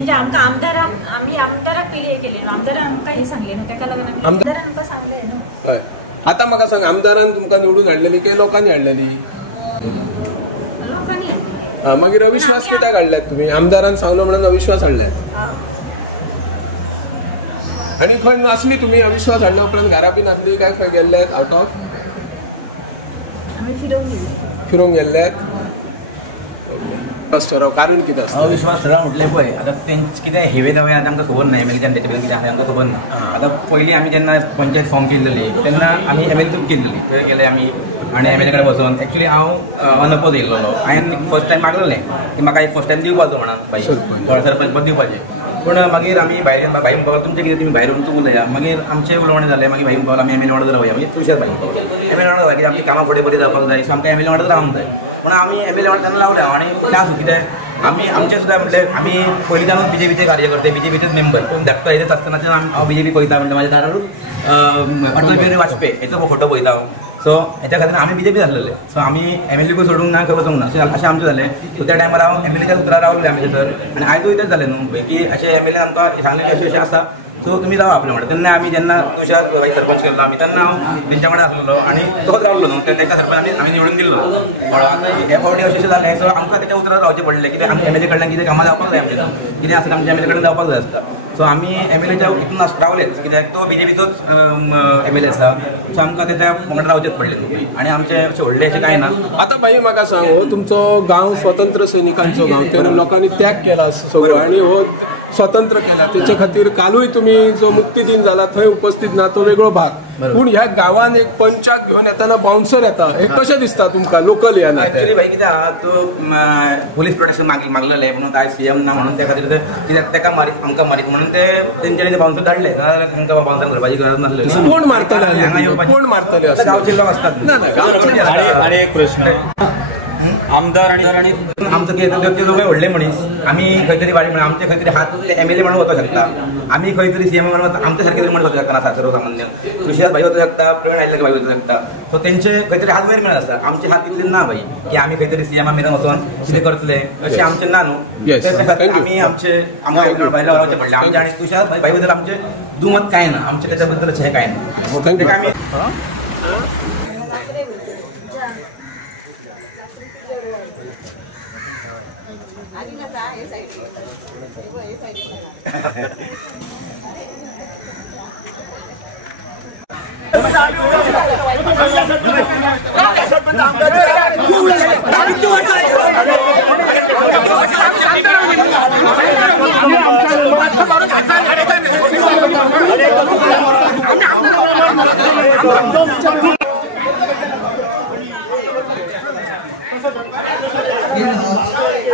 म्हणजे आमकां आम्ही आमदाराक पयलीं केले आमदारान आमकां हे सांगले न्हू तेका लागून आमदारान आमकां सांगले न्हू. हय आता म्हाका सांग आमदारान तुमकां निवडून हाडलेली काय लोकांनी हाडलेली? लोकांनी हाडली. मागीर अविश्वास कित्याक हाडल्यात तुमी? आमदारान सांगलो म्हणून अविश्वास हाडल्यात आनी खंय नासली तुमी अविश्वास हाडल्या उपरांत घरा बी नासली काय खंय गेल्ल्यात आउट ऑफ? आमी फिरोंक गेल्ल्यात. कारण कितें आसता? अविश्वास ठराव म्हटलें पळय आतां तेंचे कितें हेवे दावे आतां आमकां खबर ना एमएलएच्यान तेचे कितें आसा आमकां खबर ना. आतां पयलीं आमी जेन्ना पंचायत फॉर्म केल्ली तेन्ना आमी एमएलए केल्ली थंय गेले आमी आनी एमएलए कडेन बसून एक्चुअली हांव अनपोज येयल्लो हांवें फर्स्ट टायम मागलेलें की म्हाका एक फर्स्ट टायम दिवपाचो म्हणून बाई सरपंच पद दिवपाचें. पूण मागीर आमी भाई म्हणपाक तुमचें कितें तुमी भायर वचून उलया. मागीर आमचें उलोवणें जालें. मागीर भाई म्हणपाक आमी एमएलए वांगडा रावया. मागीर तुषार भाई एमएलए वांगडा रावया कित्याक आमची कामां फुडें बरी जावपाक जाय सो आमकां एमएलए वांगडा रावंक जाय म्हणून आमी एमएलए वांगडा तेन्ना रावले. आनी क्लास कितें आमी आमचें सुद्दां म्हणलें आमी पयलींच्यानूच बीजेपीचे कार्यकर्ते बीजेपीचेच मेंबर पूण धाकटो हेजेच आसतनाच्यान हांव बीजेपी पळयता म्हणजे म्हाज्या दारारूच अटल बिहारी वाजपेयी हेचो फोटो पळयता हांव. सो हेच्या खातीर आमी बीजेपी जाल्लेले. सो आमी एमएलए सोडूंक ना खंय वचूंक ना अशें आमचें जालें. सो त्या टायमार हांव एमएलएच्या उतरार रावले आमी थंयसर आनी आयजूय तेच जालें न्हू की अशें एमएलए आमकां सांगलें की अशें आसा सो तुमी रावा आपल्या वांगडा. तेन्ना आमी जेन्ना तुषार भाई सरपंच केल्लो आमी तेन्ना हांव तेंच्या वांगडा आसलेलो आनी तोच रावलो न्हू तेका सरपंच आमी निवडून दिल्लो. हे फावटी अशें जालें सो आमकां तेच्या उतरार रावचें पडलें कित्याक आमी एमएलए कडल्यान कितें कामां जावपाक जाय आमचें कितें आसता आमच्या एमएलए कडेन जावपाक जाय आसता. सो आमी एमएलएच्या हितून रावलेच कित्याक तो बीजेपीचोच एमएलए आसा सो आमकां तेच्या वांगडा रावचेंच पडलें आनी आमचें अशें व्हडलें अशें कांय ना. आतां भाई म्हाका सांग हो तुमचो गांव स्वतंत्र सैनिकांचो गांव तेन्ना लोकांनी त्याग केला सगळो आनी हो स्वतंत्र केला तेचे खातीर कालूय तुमी जो मुक्ती दिन जाला थंय उपस्थित ना तो वेगळो भाग पूण ह्या गांवान एक पंचाक घेवन येताना बाउन्सर येता हे कशें दिसता तुमकां लोकल ह्या ना? एक्चुअली भाई कितें आहा तो पुलीस प्रोटेक्शन मागलेलें म्हणून आयज सीएम ना म्हणून त्या खातीर कित्याक तेका मारीत आमकां मारीत म्हणून ते तेंच्यांनी बाउन्सर धाडले नाजाल्यार तांकां बाउन्सर करपाची गरज नासली. कोण मारतले गांवचे लोक असतात. आणि एक प्रश्न आमदार आणि आमचं कितें लोक व्हडले मनीस आमी खंय तरी वाडी म्हणून आमचे खंय तरी हात एमएलए म्हणून वचूंक शकता आमी खंय तरी सीएम म्हणून आमचे सारके तरी म्हणून वचूंक शकता ना सर्वसामान्य तुषार भाई वचूंक शकता प्रवीण आयल्याक भाई वचूंक शकता. सो तेंचे खंय तरी हात वयर मिळत आसता आमचे हात तितले ना भाई की आमी खंय तरी सीएमा मेरेन वचून कितें करतले अशें आमचें ना न्हू. आमी आमचे आमकां भायल्या रावचें पडलें आमचें आनी तुषार भाई बद्दल आमचें दुमत कांय ना आमचें तेच्या बद्दल अशें कांय ना.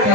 आमी